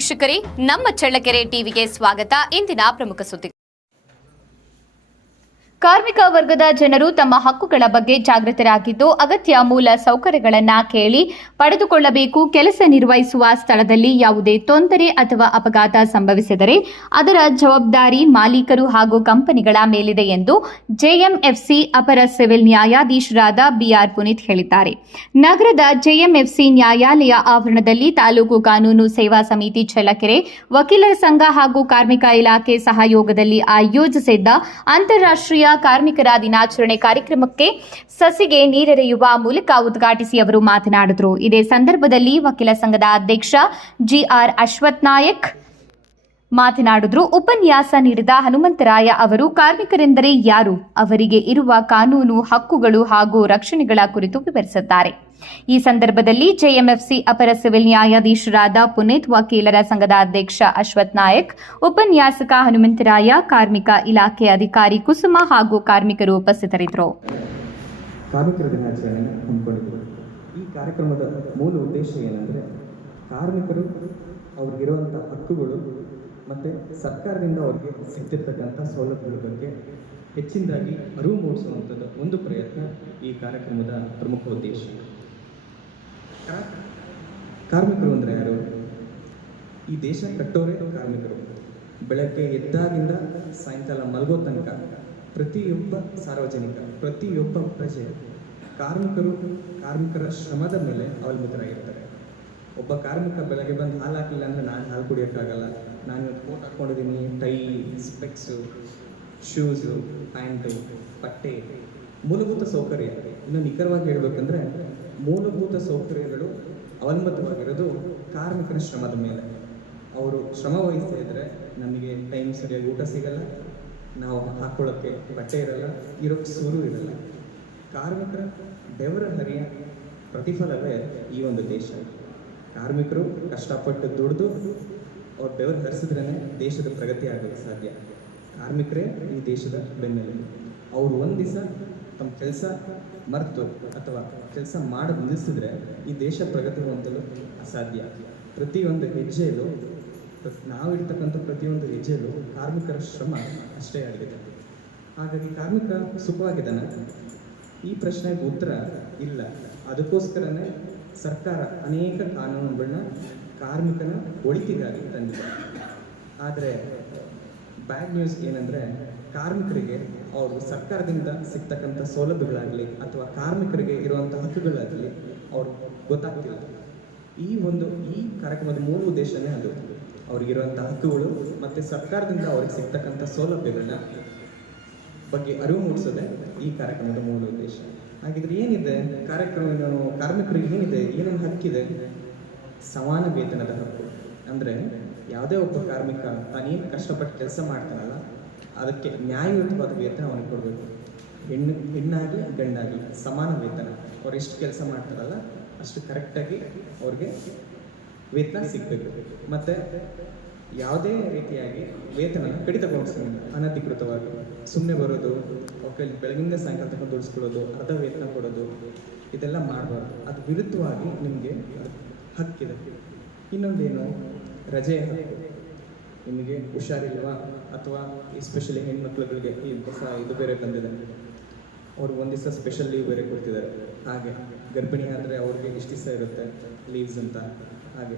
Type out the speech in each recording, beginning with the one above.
ವೀಕ್ಷಕರೇ, ನಮ್ಮ ಚಳ್ಳಕೆರೆ ಟಿವಿಗೆ ಸ್ವಾಗತ. ಇಂದಿನ ಪ್ರಮುಖ ಸುದ್ದಿ. ಕಾರ್ಮಿಕ ವರ್ಗದ ಜನರು ತಮ್ಮ ಹಕ್ಕುಗಳ ಬಗ್ಗೆ ಜಾಗೃತರಾಗಿದ್ದು ಅಗತ್ಯ ಮೂಲ ಸೌಕರ್ಯಗಳನ್ನು ಕೇಳಿ ಪಡೆದುಕೊಳ್ಳಬೇಕು. ಕೆಲಸ ನಿರ್ವಹಿಸುವ ಸ್ಥಳದಲ್ಲಿ ಯಾವುದೇ ತೊಂದರೆ ಅಥವಾ ಅಪಘಾತ ಸಂಭವಿಸಿದರೆ ಅದರ ಜವಾಬ್ದಾರಿ ಮಾಲೀಕರು ಹಾಗೂ ಕಂಪನಿಗಳ ಮೇಲಿದೆ ಎಂದು ಜೆಎಂಎಫ್ಸಿ ಅಪರ ಸಿವಿಲ್ ನ್ಯಾಯಾಧೀಶರಾದ ಬಿಆರ್ ಪುನೀತ್ ಹೇಳಿದ್ದಾರೆ. ನಗರದ ಜೆಎಂಎಫ್ಸಿ ನ್ಯಾಯಾಲಯ ಆವರಣದಲ್ಲಿ ತಾಲೂಕು ಕಾನೂನು ಸೇವಾ ಸಮಿತಿ ಚಳ್ಳಕೆರೆ, ವಕೀಲರ ಸಂಘ ಹಾಗೂ ಕಾರ್ಮಿಕ ಇಲಾಖೆ ಸಹಯೋಗದಲ್ಲಿ ಆಯೋಜಿಸಿದ್ದ ಅಂತಾರಾಷ್ಟ್ರೀಯ ಕಾರ್ಮಿಕರ ದಿನಾಚರಣೆ ಕಾರ್ಯಕ್ರಮಕ್ಕೆ ಸಸಿಗೆ ನೀರೆರೆಯುವ ಮೂಲಕ ಉದ್ಘಾಟಿಸಿ ಅವರು ಮಾತನಾಡಿದರು. ಇದೇ ಸಂದರ್ಭದಲ್ಲಿ ವಕೀಲ ಸಂಘದ ಅಧ್ಯಕ್ಷ ಜಿಆರ್ ಅಶ್ವಥ್ ನಾಯಕ್ ಮಾತನಾಡಿದರು. ಉಪನ್ಯಾಸ ನೀಡಿದ ಹನುಮಂತರಾಯ ಅವರು ಕಾರ್ಮಿಕರೆಂದರೆ ಯಾರು, ಅವರಿಗೆ ಇರುವ ಕಾನೂನು ಹಕ್ಕುಗಳು ಹಾಗೂ ರಕ್ಷಣೆಗಳ ಕುರಿತು ವಿವರಿಸಿದ್ದಾರೆ. ಈ ಸಂದರ್ಭದಲ್ಲಿ ಜೆಎಂಎಫ್ಸಿ ಅಪರ ಸಿವಿಲ್ ನ್ಯಾಯಾಧೀಶರಾದ ಪುನೀತ್, ವಕೀಲರ ಸಂಘದ ಅಧ್ಯಕ್ಷ ಅಶ್ವಥ್ ನಾಯಕ್, ಉಪನ್ಯಾಸಕ ಹನುಮಂತರಾಯ, ಕಾರ್ಮಿಕ ಇಲಾಖೆ ಅಧಿಕಾರಿ ಕುಸುಮ ಹಾಗೂ ಕಾರ್ಮಿಕರು ಉಪಸ್ಥಿತರಿದ್ದರು. ಕಾರ್ಮಿಕರ ದಿನಾಚರಣೆ ಹಮ್ಮಿಕೊಂಡಿದ್ದರು. ಈ ಕಾರ್ಯಕ್ರಮದ ಮೂಲ ಉದ್ದೇಶ ಏನಂದರೆ ಕಾರ್ಮಿಕರು ಅವ್ರಿಗಿರುವಂಥ ಹಕ್ಕುಗಳು ಮತ್ತು ಸರ್ಕಾರದಿಂದ ಅವ್ರಿಗೆ ಸಿಗ್ತಿರ್ತಕ್ಕಂಥ ಸೌಲಭ್ಯಗಳ ಬಗ್ಗೆ ಹೆಚ್ಚಿನದಾಗಿ ಅರಿವು ಮೂಡಿಸುವಂಥದ್ದು ಒಂದು ಪ್ರಯತ್ನ ಈ ಕಾರ್ಯಕ್ರಮದ ಪ್ರಮುಖ ಉದ್ದೇಶ. ಕಾರ್ಮಿಕರು ಅಂದರೆ ಯಾರು? ಈ ದೇಶ ಕಟ್ಟೋರೇ ಕಾರ್ಮಿಕರು. ಬೆಳಗ್ಗೆ ಎದ್ದಾಗಿಂದ ಸಾಯಂಕಾಲ ಮಲಗೋ ತನಕ ಪ್ರತಿಯೊಬ್ಬ ಸಾರ್ವಜನಿಕ, ಪ್ರತಿಯೊಬ್ಬ ಪ್ರಜೆ ಕಾರ್ಮಿಕರ ಶ್ರಮದ ಮೇಲೆ ಅವಲಂಬಿತರಾಗಿರ್ತಾರೆ. ಒಬ್ಬ ಕಾರ್ಮಿಕ ಬೆಳಗ್ಗೆ ಬಂದು ಹಾಲು ಹಾಕಲಿಲ್ಲ ಅಂದರೆ ನಾನು ಹಾಲು ಕುಡಿಯೋಕ್ಕಾಗಲ್ಲ, ನಾನು ಇವತ್ತು ಕೋಟ್ ಹಾಕ್ಕೊಂಡಿದ್ದೀನಿ, ಟೈ, ಸ್ಪೆಕ್ಸು, ಶೂಸು, ಪ್ಯಾಂಟು, ಬಟ್ಟೆ, ಮೂಲಭೂತ ಸೌಕರ್ಯ. ಇನ್ನು ನಿಖರವಾಗಿ ಹೇಳ್ಬೇಕಂದ್ರೆ ಮೂಲಭೂತ ಸೌಕರ್ಯಗಳು ಅವಲಂಬಿತವಾಗಿರೋದು ಕಾರ್ಮಿಕರ ಶ್ರಮದ ಮೇಲೆ. ಅವರು ಶ್ರಮ ವಹಿಸ್ತಾ ಇದ್ದರೆ ನಮಗೆ ಟೈಮ್ ಸರಿಯಾಗಿ ಊಟ ಸಿಗಲ್ಲ, ನಾವು ಹಾಕ್ಕೊಳ್ಳೋಕ್ಕೆ ಬಟ್ಟೆ ಇರಲ್ಲ, ಇರೋಕ್ಕೆ ಸೂರು ಇರಲ್ಲ. ಕಾರ್ಮಿಕರ ಬೆವರ ಹರಿಯ ಪ್ರತಿಫಲವೇ ಈ ಒಂದು ದೇಶ. ಕಾರ್ಮಿಕರು ಕಷ್ಟಪಟ್ಟು ದುಡಿದು ಅವ್ರು ಬೆವರು ಹರಿಸಿದ್ರೇ ದೇಶದ ಪ್ರಗತಿ ಆಗೋಕ್ಕೆ ಸಾಧ್ಯ. ಕಾರ್ಮಿಕರೇ ಈ ದೇಶದ ಬೆನ್ನೆಲುಬು. ಅವರು ಒಂದು ದಿವಸ ತಮ್ಮ ಕೆಲಸ ಮರೆತು ಅಥವಾ ಕೆಲಸ ಮಾಡೋದು ನಿಲ್ಲಿಸಿದ್ರೆ ಈ ದೇಶ ಪ್ರಗತಿ ಹೊಂದಲು ಅಸಾಧ್ಯ. ಪ್ರತಿಯೊಂದು ಹೆಜ್ಜೆಯಲ್ಲೂ ನಾವಿರ್ತಕ್ಕಂಥ ಪ್ರತಿಯೊಂದು ಹೆಜ್ಜೆಯಲ್ಲೂ ಕಾರ್ಮಿಕರ ಶ್ರಮ ಅಷ್ಟೇ ಆಗಿದೆ. ಹಾಗಾಗಿ ಕಾರ್ಮಿಕ ಸುಖವಾಗಿದ್ದಾನೆ? ಈ ಪ್ರಶ್ನೆಗೆ ಉತ್ತರ ಇಲ್ಲ. ಅದಕ್ಕೋಸ್ಕರನೇ ಸರ್ಕಾರ ಅನೇಕ ಕಾನೂನುಗಳನ್ನ ಕಾರ್ಮಿಕನ ಒಳಿತಿಗಾಗಿ ತಂದಿದೆ. ಆದರೆ ಬ್ಯಾಡ್ ನ್ಯೂಸ್ ಏನಂದರೆ ಕಾರ್ಮಿಕರಿಗೆ ಅವರು ಸರ್ಕಾರದಿಂದ ಸಿಗ್ತಕ್ಕಂಥ ಸೌಲಭ್ಯಗಳಾಗಲಿ ಅಥವಾ ಕಾರ್ಮಿಕರಿಗೆ ಇರುವಂಥ ಹಕ್ಕುಗಳಾಗಲಿ ಅವ್ರು ಗೊತ್ತಾಗ್ತಿಲ್ಲ. ಈ ಕಾರ್ಯಕ್ರಮದ ಮೂಲ ಉದ್ದೇಶನೇ ಅದು. ಅವ್ರಿಗಿರುವಂಥ ಹಕ್ಕುಗಳು ಮತ್ತು ಸರ್ಕಾರದಿಂದ ಅವ್ರಿಗೆ ಸಿಗ್ತಕ್ಕಂಥ ಸೌಲಭ್ಯಗಳನ್ನ ಬಗ್ಗೆ ಅರಿವು ಮೂಡಿಸೋದೇ ಈ ಕಾರ್ಯಕ್ರಮದ ಮೂಲ ಉದ್ದೇಶ. ಹಾಗಿದ್ರೆ ಏನಿದೆ ಕಾರ್ಮಿಕರಿಗೆ ಏನೇನು ಹಕ್ಕಿದೆ? ಸಮಾನ ವೇತನದ ಹಕ್ಕು. ಅಂದರೆ ಯಾವುದೇ ಒಬ್ಬ ಕಾರ್ಮಿಕ ತಾನೇನು ಕಷ್ಟಪಟ್ಟು ಕೆಲಸ ಮಾಡ್ತಾನಲ್ಲ ಅದಕ್ಕೆ ನ್ಯಾಯಯುತವಾದ ವೇತನ ಅವನಿಗೆ ಕೊಡಬೇಕು. ಹೆಣ್ಣಾಗಲಿ ಗಂಡಾಗಲಿ ಸಮಾನ ವೇತನ. ಅವ್ರು ಎಷ್ಟು ಕೆಲಸ ಮಾಡ್ತಾರಲ್ಲ ಅಷ್ಟು ಕರೆಕ್ಟಾಗಿ ಅವ್ರಿಗೆ ವೇತನ ಸಿಗಬೇಕು. ಮತ್ತು ಯಾವುದೇ ರೀತಿಯಾಗಿ ವೇತನ ಕಡಿತಗೊಳಿಸೋದು ಅನಧಿಕೃತವಾಗಿ ಸುಮ್ಮನೆ ಬರೋದು, ಅವ್ರ ಕೈಲಿ ಬೆಳಗಿಂದ ಸಾಯಂಕಾಲ ತಗೊಂಡು ದುಡಿಸ್ಕೊಳ್ಳೋದು, ಅರ್ಧ ವೇತನ ಕೊಡೋದು, ಇದೆಲ್ಲ ಮಾಡಬಾರ್ದು. ಅದು ವಿರುದ್ಧವಾಗಿ ನಿಮಗೆ ಹಕ್ಕಿದೆ. ಇನ್ನೊಂದೇನು? ರಜೆ ಹಕ್ಕು. ನಿಮಗೆ ಹುಷಾರಿಲ್ವಾ ಅಥವಾ ಎಸ್ಪೆಷಲಿ ಹೆಣ್ಮಕ್ಳುಗಳಿಗೆ ಈ ಹೊಸ ಇದು ಬೇರೆ ಬಂದಿದೆ, ಅವ್ರಿಗೆ ಒಂದು ದಿವಸ ಸ್ಪೆಷಲ್ ಲೀವ್ ಬೇರೆ ಕೊಡ್ತಿದ್ದಾರೆ. ಹಾಗೆ ಗರ್ಭಿಣಿ ಆದರೆ ಅವ್ರಿಗೆ ಇಷ್ಟು ದಿವಸ ಇರುತ್ತೆ ಲೀವ್ಸ್ ಅಂತ. ಹಾಗೆ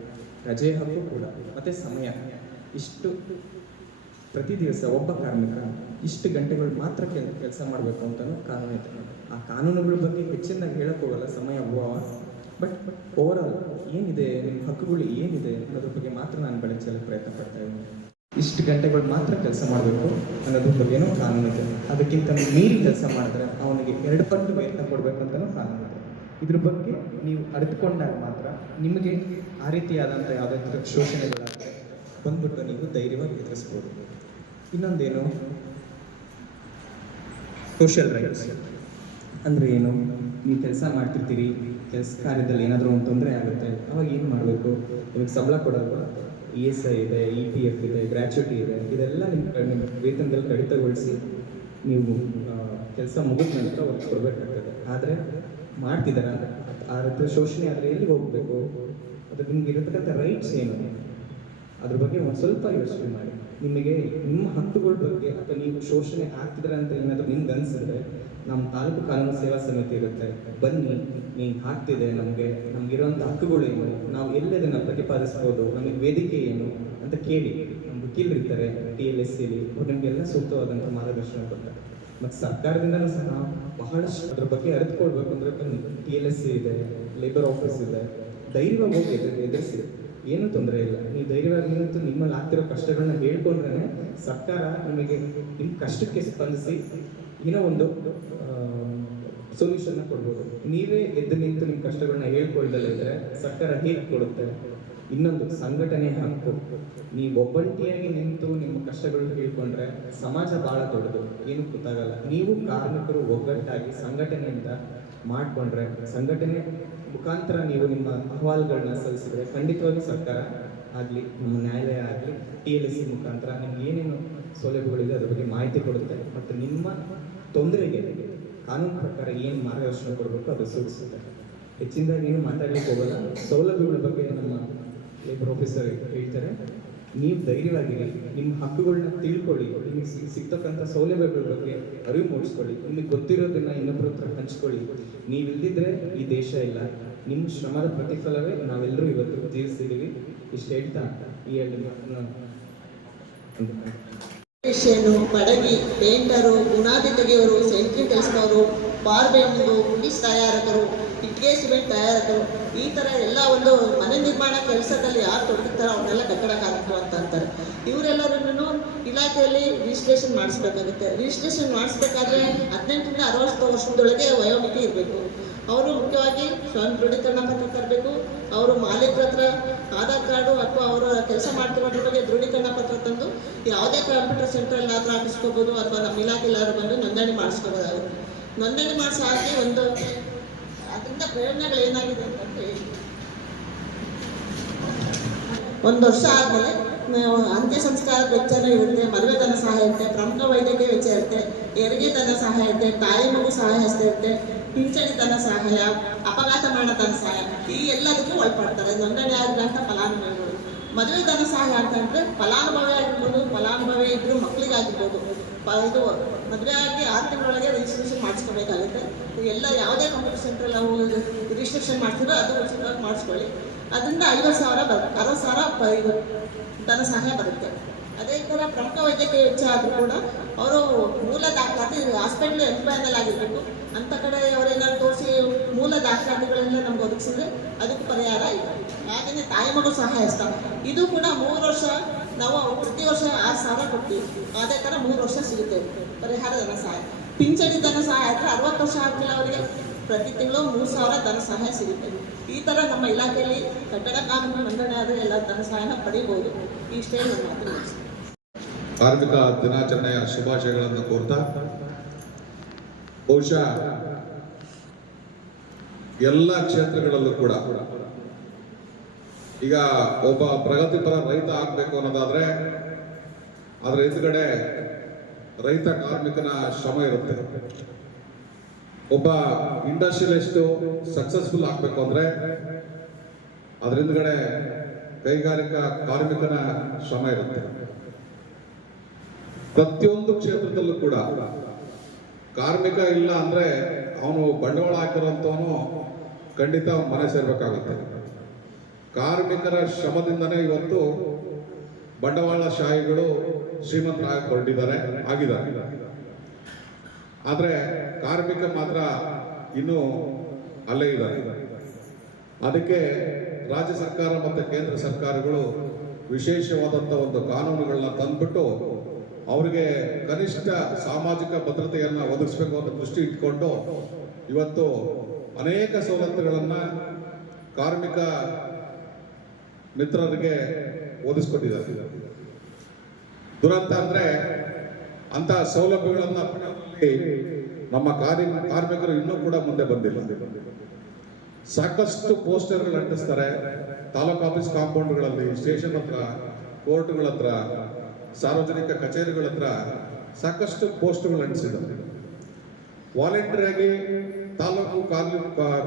ರಜೆ ಹಕ್ಕು ಕೂಡ. ಮತ್ತು ಸಮಯ, ಇಷ್ಟು ಪ್ರತಿ ದಿವಸ ಒಬ್ಬ ಕಾರ್ಮಿಕ ಇಷ್ಟು ಗಂಟೆಗಳು ಮಾತ್ರ ಕೆಲಸ ಮಾಡಬೇಕು ಅಂತಲೂ ಕಾನೂನು ಇದೆ. ಆ ಕಾನೂನುಗಳ ಬಗ್ಗೆ ಹೆಚ್ಚಿನಾಗಿ ಹೇಳಕ್ಕೆ ಹೋಗಲ್ಲ, ಸಮಯ ಅಭಾವ. ಬಟ್ ಓವರಾಲ್ ಏನಿದೆ, ನಿಮ್ಮ ಹಕ್ಕುಗಳು ಏನಿದೆ ಅನ್ನೋದ್ರ ಬಗ್ಗೆ ಮಾತ್ರ ನಾನು ಬೆಳೆಸಲು ಪ್ರಯತ್ನ ಪಡ್ತಾ ಇದ್ದೀನಿ. ಇಷ್ಟು ಗಂಟೆಗಳು ಮಾತ್ರ ಕೆಲಸ ಮಾಡಬೇಕು ಅನ್ನೋದ್ರ ಬಗ್ಗೆನೂ ಕಾನೂನು ಇದೆ. ಅದಕ್ಕಿಂತ ಮೀರಿ ಕೆಲಸ ಮಾಡಿದ್ರೆ ಅವನಿಗೆ 2 ಪಟ್ಟು ವೇತನ ಕೊಡಬೇಕಂತಲೂ ಕಾನೂನು ಇದೆ. ಇದ್ರ ಬಗ್ಗೆ ನೀವು ಅರಿತುಕೊಂಡಾಗ ಮಾತ್ರ ನಿಮಗೆ ಆ ರೀತಿಯಾದಂಥ ಯಾವುದೇ ಶೋಷಣೆಗಳಾದರೆ ಬಂದ್ಬಿಟ್ಟು ನೀವು ಧೈರ್ಯವಾಗಿ ಎದುರಿಸ್ಬೋದು. ಇನ್ನೊಂದೇನು? ಸೋಷಿಯಲ್ ರೈಟ್ಸ್ ಅಂದರೆ ಏನು? ನೀವು ಕೆಲಸ ಮಾಡ್ತಿರ್ತೀರಿ, ಕೆಲಸ ಕಾರ್ಯದಲ್ಲಿ ಏನಾದರೂ ಒಂದು ತೊಂದರೆ ಆಗುತ್ತೆ, ಅವಾಗ ಏನು ಮಾಡಬೇಕು? ನಿಮಗೆ ಸಂಬಳ ಕೊಡೋದು ESI ಇದೆ, EPF ಇದೆ, ಗ್ರ್ಯಾಚ್ಯುಟಿ ಇದೆ, ಇದೆಲ್ಲ ನಿಮ್ಮ ವೇತನದಲ್ಲಿ ಕಡಿತಗೊಳಿಸಿ ನೀವು ಕೆಲಸ ಮುಗಿದ ನಂತರ ಅವ್ರಿಗೆ ಕೊಡಬೇಕಾಗ್ತದೆ. ಆದರೆ ಮಾಡ್ತಿದ್ದಾರೆ ಆ ರೀತಿ ಶೋಷಣೆ ಆದರೆ ಎಲ್ಲಿಗೆ ಹೋಗಬೇಕು? ಅದು ನಿಮ್ಗೆ ಇರತಕ್ಕಂಥ ರೈಟ್ಸ್ ಏನು? ಅದ್ರ ಬಗ್ಗೆ ಒಂದು ಸ್ವಲ್ಪ ಯೋಚನೆ ಮಾಡಿ. ನಿಮಗೆ ನಿಮ್ಮ ಹಕ್ಕುಗಳ ಬಗ್ಗೆ ಅಥವಾ ನೀವು ಶೋಷಣೆ ಆಗ್ತಿದ್ರೆ ಅಂತ ಏನಾದರೂ ನಿಮ್ಗೆ ಅನಿಸಿದ್ರೆ ನಮ್ಮ ತಾಲೂಕು ಕಾನೂನು ಸೇವಾ ಸಮಿತಿ ಇರುತ್ತೆ, ಬನ್ನಿ, ನೀನು ಆಗ್ತಿದೆ, ನಮಗಿರುವಂಥ ಹಕ್ಕುಗಳೇನು, ನಾವು ಎಲ್ಲದನ್ನು ಪ್ರತಿಪಾದಿಸ್ಬೋದು, ನಮಗೆ ವೇದಿಕೆ ಏನು ಅಂತ ಕೇಳಿ. ನಮ್ಮ ವಕೀಲರಿರ್ತಾರೆ TLSCಲಿ, ಅವ್ರು ನಿಮಗೆಲ್ಲ ಸೂಕ್ತವಾದಂಥ ಮಾರ್ಗದರ್ಶನ ಕೊಡ್ತಾರೆ. ಮತ್ತು ಸರ್ಕಾರದಿಂದಲೂ ಸಹ ಬಹಳಷ್ಟು ಅದ್ರ ಬಗ್ಗೆ ಅರಿತುಕೊಳ್ಬೇಕು ಅಂದರೆ TLSC ಇದೆ, ಲೇಬರ್ ಆಫೀಸ್ ಇದೆ, ಧೈರ್ಯವಾಗಿ ಹೋಗಿ ಎದುರಿಸಿ, ಏನೂ ತೊಂದರೆ ಇಲ್ಲ. ನೀವು ಧೈರ್ಯವಾಗಿ ನಿಂತು ನಿಮ್ಮಲ್ಲಿ ಆಗ್ತಿರೋ ಕಷ್ಟಗಳನ್ನ ಹೇಳ್ಕೊಂಡ್ರೆ ಸರ್ಕಾರ ನಿಮಗೆ ನಿಮ್ಮ ಕಷ್ಟಕ್ಕೆ ಸ್ಪಂದಿಸಿ ಏನೋ ಒಂದು ಸೊಲ್ಯೂಷನ್ನ ಕೊಡ್ಬೋದು. ನೀವೇ ಎದ್ದು ನಿಂತು ನಿಮ್ಮ ಕಷ್ಟಗಳನ್ನ ಹೇಳ್ಕೊಳ್ದಲ್ಲ ಇದ್ರೆ ಸರ್ಕಾರ ಹೇಗೆ ಕೊಡುತ್ತೆ? ಇನ್ನೊಂದು ಸಂಘಟನೆ ಹಕ್ಕು. ನೀವು ಒಬ್ಬಂಟಿಯಾಗಿ ನಿಂತು ನಿಮ್ಮ ಕಷ್ಟಗಳನ್ನ ಹೇಳ್ಕೊಂಡ್ರೆ ಸಮಾಜ ಬಹಳ ದೊಡ್ಡದು, ಏನು ಗೊತ್ತಾಗಲ್ಲ. ನೀವು ಕಾರ್ಮಿಕರು ಒಗ್ಗಟ್ಟಾಗಿ ಸಂಘಟನೆಯಿಂದ ಮಾಡಿಕೊಂಡ್ರೆ, ಸಂಘಟನೆ ಮುಖಾಂತರ ನೀವು ನಿಮ್ಮ ಅಹವಾಲುಗಳನ್ನ ಸಲ್ಲಿಸಿದ್ರೆ ಖಂಡಿತವಾಗಿ ಸರ್ಕಾರ ಆಗಲಿ, ನಮ್ಮ ನ್ಯಾಯಾಲಯ ಆಗಲಿ, TLSC ಮುಖಾಂತರ ನಿಮ್ಗೆ ಏನೇನು ಸೌಲಭ್ಯಗಳಿದೆ ಅದ್ರ ಬಗ್ಗೆ ಮಾಹಿತಿ ಕೊಡುತ್ತೆ ಮತ್ತು ನಿಮ್ಮ ತೊಂದರೆಗೆ ಕಾನೂನು ಪ್ರಕಾರ ಏನು ಮಾರ್ಗದರ್ಶನ ಕೊಡಬೇಕು ಅದು ಸೂಚಿಸುತ್ತೆ. ಹೆಚ್ಚಿನದಾಗಿ ಏನು ಮಾತಾಡ್ಲಿಕ್ಕೆ ಹೋಗಲ್ಲ. ಸೌಲಭ್ಯಗಳ ಬಗ್ಗೆ ನಮ್ಮ ಲೇಬರ್ ಆಫೀಸರ್ ಹೇಳ್ತಾರೆ. ನೀವು ಧೈರ್ಯವಾಗಿರಿ, ನಿಮ್ಮ ಹಕ್ಕುಗಳನ್ನ ತಿಳ್ಕೊಳ್ಳಿ, ನಿಮಗೆ ಸಿಗ್ತಕ್ಕಂಥ ಸೌಲಭ್ಯಗಳ ಬಗ್ಗೆ ಅರಿವು ಮೂಡಿಸ್ಕೊಳ್ಳಿ, ನಿಮಗೆ ಗೊತ್ತಿರೋದನ್ನ ಇನ್ನೊಬ್ಬರ ಹತ್ರ ಹಂಚ್ಕೊಳ್ಳಿ. ನೀವಿಲ್ದಿದ್ರೆ ಈ ದೇಶ ಇಲ್ಲ. ನಿಮ್ಮ ಶ್ರಮದ ಪ್ರತಿಫಲವೇ ನಾವೆಲ್ಲರೂ ಇವತ್ತು ಜೀವಿಸ್ತಿದ್ದೀವಿ. ಇಷ್ಟು ಹೇಳ್ತಾ ಈ ಬಡಗಿ, ಪೇಂಟರು, ಬುನಾದಿ ತೆಗೆಯೋರು, ಸೆಂಟ್ರಿ ಕೆಲಸದವರು, ಬಾರ್ಬೆಂಡು, ಪುಲೀಸ್ ತಯಾರಕರು, ಇಟ್ಟಿಗೆ ಸಿಮೆಂಟ್ ತಯಾರಕರು, ಈ ಥರ ಎಲ್ಲ ಒಂದು ಮನೆ ನಿರ್ಮಾಣ ಕೆಲಸದಲ್ಲಿ ಯಾರು ತೊಡಗಿರ್ತಾರೋ ಅವ್ರನ್ನೆಲ್ಲ ಕಟ್ಟಡ ಕಾರ್ಮಿಕರು ಅಂತ ಅಂತಾರೆ. ಇವರೆಲ್ಲರನ್ನು ಇಲಾಖೆಯಲ್ಲಿ ರಿಜಿಸ್ಟ್ರೇಷನ್ ಮಾಡಿಸ್ಬೇಕಾಗುತ್ತೆ. ರಿಜಿಸ್ಟ್ರೇಷನ್ ಮಾಡಿಸ್ಬೇಕಾದ್ರೆ 18ರಿಂದ 60 ವರ್ಷದೊಳಗೆ ವಯೋಮಿತಿ ಇರಬೇಕು. ಅವರು ಮುಖ್ಯವಾಗಿ ಸ್ವಯಂ ದೃಢೀಕರಣ ಪತ್ರ ತರಬೇಕು. ಅವರು ಮಾಲೀಕರ ಹತ್ರ ಆಧಾರ್ ಕಾರ್ಡು ಅಥವಾ ಅವರು ಕೆಲಸ ಮಾಡ್ತಿರೋದ್ರ ಬಗ್ಗೆ ದೃಢೀಕರಣ ಪತ್ರ ತಂದು ಯಾವುದೇ ಕಂಪ್ಯೂಟರ್ ಸೆಂಟ್ರಲ್ಲಿ ಆದರೂ ಹಾಕಿಸ್ಕೋಬೋದು ಅಥವಾ ನಮ್ಮ ಇಲಾಖೆ ಎಲ್ಲರೂ ಬಂದು ನೋಂದಣಿ ಮಾಡಿಸ್ಕೋಬೋದಾಗುತ್ತೆ. ನೋಂದಣಿ ಮಾಡಿಸಿ ಹಾಕಿ ಅದರಿಂದ ಪ್ರಯೋಜನಗಳೇನಾಗಿದೆ ಅಂತಂದ್ರೆ, 1 ವರ್ಷ ಆದಮೇಲೆ ಅಂತ್ಯ ಸಂಸ್ಕಾರದ ವೆಚ್ಚನೂ ಇರುತ್ತೆ, ಮದುವೆ ಧನ ಸಹಾಯ ಇರುತ್ತೆ, ಪ್ರಮುಖ ವೈದ್ಯಕೀಯ ವೆಚ್ಚ ಇರುತ್ತೆ, ಹೆರಿಗೆ ಧನ ಸಹಾಯ ಇರುತ್ತೆ, ತಾಯಿ ಮಗು ಸಹಾಯ ಹಸ್ತ ಇರುತ್ತೆ, ಪಿಂಚಣಿ ಧನ ಸಹಾಯ, ಅಪಘಾತ ಮರಣ ಧನ ಸಹಾಯ, ಈ ಎಲ್ಲದಕ್ಕೂ ಒಳಪಡ್ತಾರೆ ನೋಂದಣಿ ಆಗಿದಂಥ ಫಲಾನುಭವಿಗಳು. ಮದುವೆ ಧನ ಸಹಾಯ ಅಂತಂದರೆ ಫಲಾನುಭವಿ ಆಗಿರ್ಬೋದು, ಫಲಾನುಭವಿ ಇದ್ದರೂ ಮಕ್ಕಳಿಗಾಗಿರ್ಬೋದು. ಇದು ಮದುವೆ ಆಗಿ 6 ತಿಂಗಳೊಳಗೆ ರಿಜಿಸ್ಟ್ರೇಷನ್ ಮಾಡಿಸ್ಕೋಬೇಕಾಗುತ್ತೆ. ಎಲ್ಲ ಯಾವುದೇ ಕಂಪ್ಯೂಟರ್ ಸೆಂಟ್ರಲ್ಲಿ ನಾವು ರಿಜಿಸ್ಟ್ರೇಷನ್ ಮಾಡ್ತಿರೋ ಅದು ಉಚಿತವಾಗಿ ಮಾಡಿಸ್ಕೊಳ್ಳಿ. ಅದರಿಂದ 50,000 ಬರುತ್ತೆ, 60,000 ಧನ ಸಹಾಯ ಬರುತ್ತೆ. ಅದೇ ಥರ ಪ್ರಮುಖ ವೈದ್ಯಕೀಯ ವೆಚ್ಚ ಆದರೂ ಕೂಡ ಅವರು ಮೂಲ ದಾಖಲಾತಿ ಹಾಸ್ಪಿಟ್ಲ್ ಎನ್ಪೈನಲ್ ಆಗಿರಬೇಕು. ಅಂಥ ಕಡೆ ಅವರೇನಾದ್ರು ತೋರಿಸಿ ಮೂಲ ದಾಖಲಾತಿಗಳೆಲ್ಲ ನಮ್ಗೆ ಒದಗಿಸಿದ್ರೆ ಅದಕ್ಕೆ ಪರಿಹಾರ ಇದೆ. ಹಾಗೆಯೇ ತಾಯಿ ಮಗು ಸಹಾಯ ಹಸ್ತ, ಇದು ಕೂಡ 3 ವರ್ಷ ನಾವು ಪ್ರತಿ ವರ್ಷ 6,000 ಕೊಡ್ತೀವಿ. ಅದೇ ಥರ 3 ವರ್ಷ ಸಿಗುತ್ತೆ ಪರಿಹಾರ ಧನ ಸಹಾಯ. ಪಿಂಚಣಿ ಧನ ಸಹಾಯ ಅಂದರೆ 60 ವರ್ಷ ಆದಮೇಲೆ ಅವರಿಗೆ ಪ್ರತಿ ತಿಂಗಳು 3,000 ಧನ ಸಹಾಯ ಸಿಗುತ್ತೆ. ಈ ಥರ ನಮ್ಮ ಇಲಾಖೆಯಲ್ಲಿ ಕಟ್ಟಡ ಕಾನೂನು ನೋಂದಣಿ ಆದರೆ ಎಲ್ಲ ಧನ ಸಹಾಯನ ಪಡಿಬೋದು. ಇಷ್ಟೇ ನನ್ನ ಮಾತು. ಕಾರ್ಮಿಕ ದಿನಾಚರಣೆಯ ಶುಭಾಶಯಗಳನ್ನು ಕೋರ್ತಾ, ಬಹುಶಃ ಎಲ್ಲ ಕ್ಷೇತ್ರಗಳಲ್ಲೂ ಕೂಡ ಈಗ ಒಬ್ಬ ಪ್ರಗತಿಪರ ರೈತ ಆಗಬೇಕು ಅನ್ನೋದಾದ್ರೆ ಅದರ ಹಿಂದ್ಗಡೆ ರೈತ ಕಾರ್ಮಿಕನ ಶ್ರಮ ಇರುತ್ತೆ. ಒಬ್ಬ ಇಂಡಸ್ಟ್ರಿಯಲಿಸ್ಟ್ ಸಕ್ಸಸ್ಫುಲ್ ಆಗಬೇಕು ಅಂದ್ರೆ ಅದ್ರ ಹಿಂದ್ಗಡೆ ಕೈಗಾರಿಕಾ ಕಾರ್ಮಿಕನ ಶ್ರಮ ಇರುತ್ತೆ. ಪ್ರತಿಯೊಂದು ಕ್ಷೇತ್ರದಲ್ಲೂ ಕೂಡ ಕಾರ್ಮಿಕ ಇಲ್ಲ ಅಂದ್ರೆ ಅವನು ಬಂಡವಾಳ ಹಾಕಿರೋಂಥವನು ಖಂಡಿತ ಮನೆ ಸೇರ್ಬೇಕಾಗುತ್ತೆ. ಕಾರ್ಮಿಕರ ಶ್ರಮದಿಂದನೇ ಇವತ್ತು ಬಂಡವಾಳಶಾಹಿಗಳು ಶ್ರೀಮಂತರಾಗಿ ಹೊರಟಿದ್ದಾರೆ, ಆಗಿದ್ದಾರೆ. ಆದ್ರೆ ಕಾರ್ಮಿಕ ಮಾತ್ರ ಇನ್ನೂ ಅಲ್ಲೇ ಇದ್ದಾರೆ. ಅದಕ್ಕೆ ರಾಜ್ಯ ಸರ್ಕಾರ ಮತ್ತು ಕೇಂದ್ರ ಸರ್ಕಾರಗಳು ವಿಶೇಷವಾದಂಥ ಒಂದು ಕಾನೂನುಗಳನ್ನ ತಂದ್ಬಿಟ್ಟು ಅವರಿಗೆ ಕನಿಷ್ಠ ಸಾಮಾಜಿಕ ಭದ್ರತೆಯನ್ನು ಒದಗಿಸಬೇಕು ಅಂತ ದೃಷ್ಟಿ ಇಟ್ಕೊಂಡು ಇವತ್ತು ಅನೇಕ ಸವಲತ್ತುಗಳನ್ನು ಕಾರ್ಮಿಕ ಮಿತ್ರರಿಗೆ ಒದಗಿಸ್ಕೊಟ್ಟಿದ್ದಾರೆ. ದುರಂತ ಅಂದ್ರೆ ಅಂತ ಸೌಲಭ್ಯಗಳನ್ನು ಪಡೆಯುವಲ್ಲಿ ನಮ್ಮ ಕಾರ್ಮಿಕರು ಇನ್ನೂ ಕೂಡ ಮುಂದೆ ಬಂದಿಲ್ಲ. ಸಾಕಷ್ಟು ಪೋಸ್ಟರ್ಗಳು ಅಂಟಿಸ್ತಾರೆ ತಾಲೂಕು ಆಫೀಸ್ ಕಾಂಪೌಂಡ್ಗಳಲ್ಲಿ, ಸ್ಟೇಷನ್ ಹತ್ರ, ಕೋರ್ಟ್ಗಳ ಹತ್ರ, ಸಾರ್ವಜನಿಕ ಕಚೇರಿಗಳ ಹತ್ರ ಸಾಕಷ್ಟು ಪೋಸ್ಟ್ಗಳು ಅಂಟಿಸಿದ್ದಾರೆ. ವಾಲಂಟಿಯರ್ ಆಗಿ ತಾಲೂಕು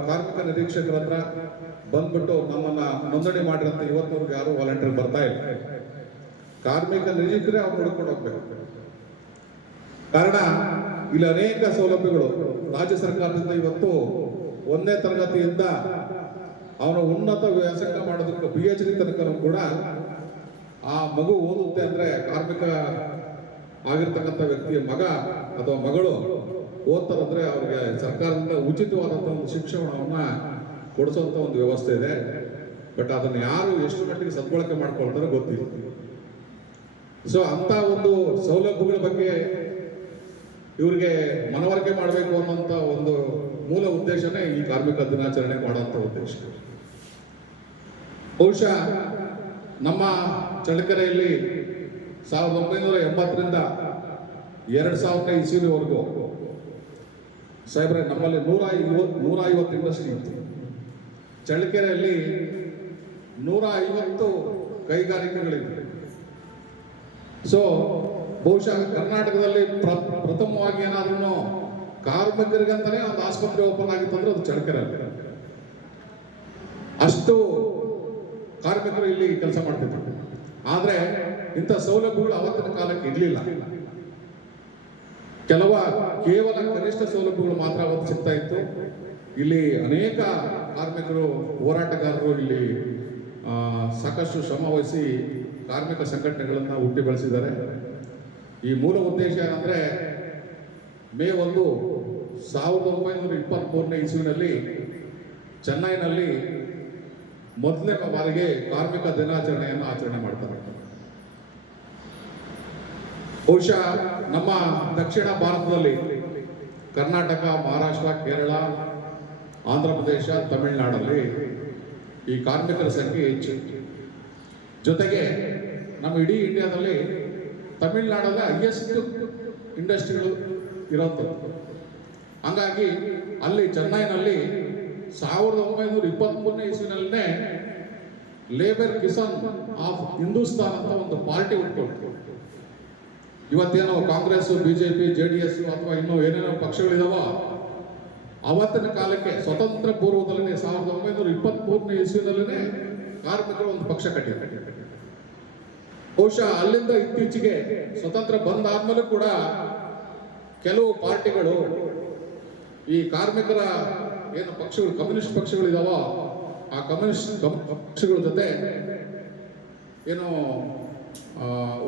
ಕಾರ್ಮಿಕ ನಿರೀಕ್ಷಕರ ಹತ್ರ ಬಂದ್ಬಿಟ್ಟು ನಮ್ಮನ್ನ ನೋಂದಣಿ ಮಾಡಿರಂತ ಇವತ್ತವರೆಗೆ ಯಾರು ವಾಲಂಟಿಯರ್ ಬರ್ತಾ ಇಲ್ಲ. ಕಾರ್ಮಿಕ ನಿರೀಕ್ಷರೆ ಅವ್ರು ನೋಡ್ಕೊಂಡು ಹೋಗ್ಬೇಕು. ಕಾರಣ ಇಲ್ಲಿ ಅನೇಕ ಸೌಲಭ್ಯಗಳು ರಾಜ್ಯ ಸರ್ಕಾರದಿಂದ ಇವತ್ತು 1ನೇ ತರಗತಿಯಿಂದ ಅವನ ಉನ್ನತ ವ್ಯಾಸಂಗ ಮಾಡೋದಕ್ಕೆ PhD ತನಕ ಕೂಡ ಆ ಮಗು ಓದುತ್ತೆ ಅಂದ್ರೆ ಕಾರ್ಮಿಕ ಆಗಿರ್ತಕ್ಕಂಥ ವ್ಯಕ್ತಿಯ ಮಗ ಅಥವಾ ಮಗಳು ಓದ್ತಾರಂದ್ರೆ ಅವ್ರಿಗೆ ಸರ್ಕಾರದಿಂದ ಉಚಿತವಾದಂಥ ಒಂದು ಶಿಕ್ಷಣವನ್ನ ಕೊಡಿಸುವಂತ ಒಂದು ವ್ಯವಸ್ಥೆ ಇದೆ. ಬಟ್ ಅದನ್ನ ಯಾರು ಎಷ್ಟು ಮಟ್ಟಿಗೆ ಸದ್ಬಳಕೆ ಮಾಡ್ಕೊಳ್ತಾರೋ ಗೊತ್ತಿಲ್ಲ. ಸೊ ಅಂತ ಒಂದು ಸೌಲಭ್ಯಗಳ ಬಗ್ಗೆ ಇವ್ರಿಗೆ ಮನವರಿಕೆ ಮಾಡಬೇಕು ಅನ್ನೋಂಥ ಒಂದು ಮೂಲ ಉದ್ದೇಶನೇ ಈ ಕಾರ್ಮಿಕ ದಿನಾಚರಣೆ ಮಾಡುವಂಥ ಉದ್ದೇಶ. ಬಹುಶಃ ನಮ್ಮ ಚಳ್ಳಕೆರೆಯಲ್ಲಿ 1980ರಿಂದ 2000 ಇಸ್ವಿವರೆಗೂ ಸಾಹೇಬ್ರೆ ನಮ್ಮಲ್ಲಿ 150 ಇಂಡಸ್ಟ್ರಿ ಇತ್ತು. ಚಳ್ಳಕೆರೆಯಲ್ಲಿ 150 ಕೈಗಾರಿಕೆಗಳಿವೆ. ಸೊ ಬಹುಶಃ ಕರ್ನಾಟಕದಲ್ಲಿ ಪ್ರಥಮವಾಗಿ ಏನಾದ್ರೂ ಕಾರ್ಮಿಕರಿಗಂತಾನೆ ಒಂದು ಆಸ್ಪತ್ರೆ ಓಪನ್ ಆಗಿತ್ತು ಅಂದ್ರೆ ಅದು ಚಳ್ಳಕೆರೆಯಲ್ಲಿ. ಅಷ್ಟು ಕಾರ್ಮಿಕರು ಇಲ್ಲಿ ಕೆಲಸ ಮಾಡ್ತಿದ್ರು. ಆದ್ರೆ ಇಂಥ ಸೌಲಭ್ಯಗಳು ಅವತ್ತಿನ ಕಾಲಕ್ಕೆ ಇರಲಿಲ್ಲ. ಕೇವಲ ಕನಿಷ್ಠ ಸೌಲಭ್ಯಗಳು ಮಾತ್ರ ಅವತ್ತು ಸಿಗ್ತಾ ಇತ್ತು. ಇಲ್ಲಿ ಅನೇಕ ಕಾರ್ಮಿಕರು ಹೋರಾಟಗಾರರು ಇಲ್ಲಿ ಸಾಕಷ್ಟು ಶ್ರಮ ವಹಿಸಿ ಕಾರ್ಮಿಕ ಸಂಘಟನೆಗಳನ್ನು ಹುಟ್ಟಿ ಬೆಳೆಸಿದ್ದಾರೆ. ಈ ಮೂಲ ಉದ್ದೇಶ ಏನಂದ್ರೆ ಮೇ 1, 1923ನೇ ಇಸ್ವಿನಲ್ಲಿ ಚೆನ್ನೈನಲ್ಲಿ ಮೊದಲನೇ ಬಾರಿಗೆ ಕಾರ್ಮಿಕ ದಿನಾಚರಣೆಯನ್ನು ಆಚರಣೆ ಮಾಡ್ತಾರೆ. ಬಹುಶಃ ನಮ್ಮ ದಕ್ಷಿಣ ಭಾರತದಲ್ಲಿ ಕರ್ನಾಟಕ, ಮಹಾರಾಷ್ಟ್ರ, ಕೇರಳ, ಆಂಧ್ರ ಪ್ರದೇಶ, ತಮಿಳುನಾಡಲ್ಲಿ ಈ ಕಾರ್ಮಿಕರ ಸಂಖ್ಯೆ ಹೆಚ್ಚು. ಜೊತೆಗೆ ನಮ್ಮ ಇಡೀ ಇಂಡಿಯಾದಲ್ಲಿ ತಮಿಳುನಾಡಲ್ಲಿ ಹೈಯೆಸ್ಟ್ ಇಂಡಸ್ಟ್ರಿಗಳು ಇರೋಂಥದ್ದು. ಹಂಗಾಗಿ ಅಲ್ಲಿ ಚೆನ್ನೈನಲ್ಲಿ 1923ನೇ ಇಸ್ವಿನಲ್ಲೇ ಲೇಬರ್ ಕಿಸಾನ್ ಆಫ್ ಹಿಂದೂಸ್ತಾನ್ ಅಂತ ಒಂದು ಪಾರ್ಟಿ ಹುಟ್ಕೊಳ್ತು. ಇವತ್ತೇನೋ ಕಾಂಗ್ರೆಸ್, ಬಿಜೆಪಿ, JDS ಅಥವಾ ಇನ್ನೂ ಏನೇನೋ ಪಕ್ಷಗಳಿದಾವ, ಅವತ್ತಿನ ಕಾಲಕ್ಕೆ ಸ್ವತಂತ್ರ ಪೂರ್ವದಲ್ಲಿ 1923ನೇ ಇಸ್ವಿನಲ್ಲೇ ಕಾರ್ಮಿಕರು ಒಂದು ಪಕ್ಷ ಕಟ್ಟಿದ್ದಾರೆ. ಬಹುಶಃ ಅಲ್ಲಿಂದ ಇತ್ತೀಚೆಗೆ ಸ್ವತಂತ್ರ ಬಂದಾದ್ಮೇಲೆ ಕೂಡ ಕೆಲವು ಪಾರ್ಟಿಗಳು ಈ ಕಾರ್ಮಿಕರ ಏನು ಪಕ್ಷಗಳು, ಕಮ್ಯುನಿಸ್ಟ್ ಪಕ್ಷಗಳು ಇದಾವೋ, ಆ ಕಮ್ಯುನಿಸ್ಟ್ ಪಕ್ಷಗಳ ಜೊತೆ ಏನು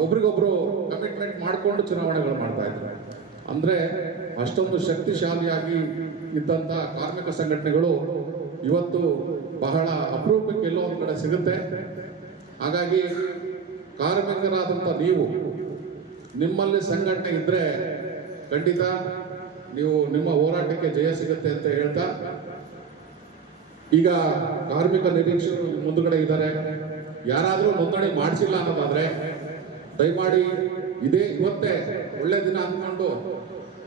ಒಬ್ರಿಗೊಬ್ರು ಕಮಿಟ್ಮೆಂಟ್ ಮಾಡಿಕೊಂಡು ಚುನಾವಣೆಗಳು ಮಾಡ್ತಾ ಇದ್ದಾರೆ. ಅಂದ್ರೆ ಅಷ್ಟೊಂದು ಶಕ್ತಿಶಾಲಿಯಾಗಿ ಇದ್ದಂತ ಕಾರ್ಮಿಕ ಸಂಘಟನೆಗಳು ಇವತ್ತು ಬಹಳ ಅಪರೂಪಕ್ಕೆ ಎಲ್ಲೋ ಒಂದು ಕಡೆ ಸಿಗುತ್ತೆ. ಹಾಗಾಗಿ ಕಾರ್ಮಿಕರಾದಂಥ ನೀವು, ನಿಮ್ಮಲ್ಲಿ ಸಂಘಟನೆ ಇದ್ರೆ ಖಂಡಿತ ನೀವು ನಿಮ್ಮ ಹೋರಾಟಕ್ಕೆ ಜಯ ಸಿಗುತ್ತೆ ಅಂತ ಹೇಳ್ತಾ, ಈಗ ಕಾರ್ಮಿಕ ನಿರೀಕ್ಷಕರು ಮುಂದುಗಡೆ ಇದ್ದಾರೆ. ಯಾರಾದರೂ ನೋಂದಣಿ ಮಾಡಿಸಿಲ್ಲ ಅನ್ನೋದಾದ್ರೆ ದಯಮಾಡಿ ಇವತ್ತೇ ಒಳ್ಳೆ ದಿನ ಅಂದ್ಕೊಂಡು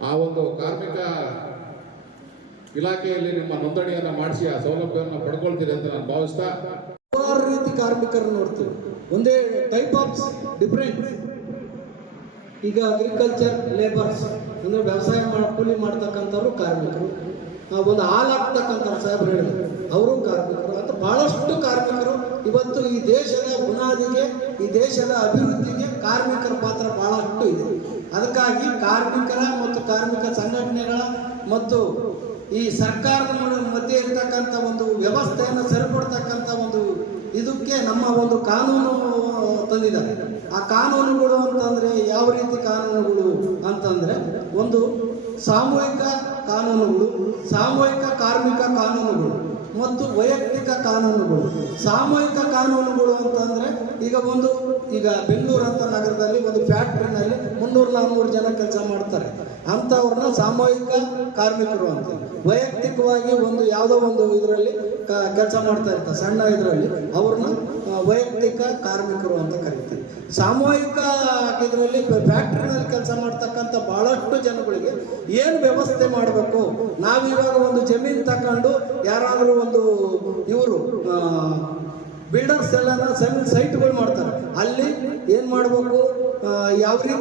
ಆ ಒಂದು ಕಾರ್ಮಿಕ ಇಲಾಖೆಯಲ್ಲಿ ನಿಮ್ಮ ನೋಂದಣಿಯನ್ನ ಮಾಡಿಸಿ ಆ ಸೌಲಭ್ಯವನ್ನು ಪಡ್ಕೊಳ್ತೀರಿ ಅಂತ ನಾನು ಭಾವಿಸ್ತಾ, ಹಲವಾರು ರೀತಿ ಕಾರ್ಮಿಕರನ್ನು ನೋಡ್ತೀವಿ. ಒಂದೇ ಟೈಪ್ ಆಫ್ ಡಿಫರೆಂಟ್. ಈಗ ಅಗ್ರಿಕಲ್ಚರ್ ಲೇಬರ್ಸ್ ಅಂದ್ರೆ ವ್ಯವಸಾಯ ಕೂಲಿ ಮಾಡ್ತಕ್ಕಂಥವ್ರು ಕಾರ್ಮಿಕರು, ಒಂದು ಹಾಲು ಹಾಕ್ತಕ್ಕಂಥವ್ರು ಸಾಹೇಬ್ರು ಹೇಳಿದ್ರು ಅವರು ಕಾರ್ಮಿಕರು ಅಂತ ಬಹಳಷ್ಟು ಕಾರ್ಮಿಕರು ಇವತ್ತು ಈ ದೇಶದ ಬುನಾದಿಗೆ, ಈ ದೇಶದ ಅಭಿವೃದ್ಧಿಗೆ ಕಾರ್ಮಿಕರ ಪಾತ್ರ ಬಹಳಷ್ಟು ಇದೆ. ಅದಕ್ಕಾಗಿ ಕಾರ್ಮಿಕರ ಮತ್ತು ಕಾರ್ಮಿಕ ಸಂಘಟನೆಗಳ ಮತ್ತು ಈ ಸರ್ಕಾರದ ಮಧ್ಯೆ ಇರ್ತಕ್ಕಂಥ ಒಂದು ವ್ಯವಸ್ಥೆಯನ್ನು ಸರಿಪಡ್ತಕ್ಕಂಥ ಒಂದು ಇದಕ್ಕೆ ನಮ್ಮ ಒಂದು ಕಾನೂನು ತಂದಿದ್ದಾರೆ. ಆ ಕಾನೂನುಗಳು ಅಂತಂದ್ರೆ ಯಾವ ರೀತಿ ಕಾನೂನುಗಳು ಅಂತಂದ್ರೆ, ಒಂದು ಸಾಮೂಹಿಕ ಕಾನೂನುಗಳು, ಸಾಮೂಹಿಕ ಕಾರ್ಮಿಕ ಕಾನೂನುಗಳು ಮತ್ತು ವೈಯಕ್ತಿಕ ಕಾನೂನುಗಳು. ಸಾಮೂಹಿಕ ಕಾನೂನುಗಳು ಅಂತಂದ್ರೆ ಈಗ ಬೆಂಗಳೂರು ಅಂತ ನಗರದಲ್ಲಿ ಒಂದು ಫ್ಯಾಕ್ಟ್ರಿನಲ್ಲಿ 300-400 ಜನ ಕೆಲಸ ಮಾಡ್ತಾರೆ, ಅಂಥವ್ರನ್ನ ಸಾಮೂಹಿಕ ಕಾರ್ಮಿಕರು ಅಂತ. ವೈಯಕ್ತಿಕವಾಗಿ ಯಾವುದೋ ಒಂದು ಇದರಲ್ಲಿ ಕೆಲಸ ಮಾಡ್ತಾ ಇರ್ತಾರೆ, ಸಣ್ಣ ಇದರಲ್ಲಿ, ಅವ್ರನ್ನ ವೈಯಕ್ತಿಕ ಕಾರ್ಮಿಕರು ಅಂತ ಕರೀತಾರೆ. ಸಾಮೂಹಿಕ ಇದರಲ್ಲಿ ಫ್ಯಾಕ್ಟ್ರಿನಲ್ಲಿ ಕೆಲಸ ಮಾಡ್ತಕ್ಕಂಥ ಬಹಳಷ್ಟು ಜನಗಳಿಗೆ ಏನು ವ್ಯವಸ್ಥೆ ಮಾಡಬೇಕು, ನಾವಿವಾಗ ಒಂದು ಜಮೀನು ತಗೊಂಡು ಯಾರಾದರೂ ಒಂದು ಇವರು ಬಿಲ್ಡರ್ಸ್ ಎಲ್ಲ ಸೈಟ್ಗಳು ಮಾಡ್ತಾರೆ, ಅಲ್ಲಿ ಏನು ಮಾಡಬೇಕು, ಯಾವ ರೀತಿ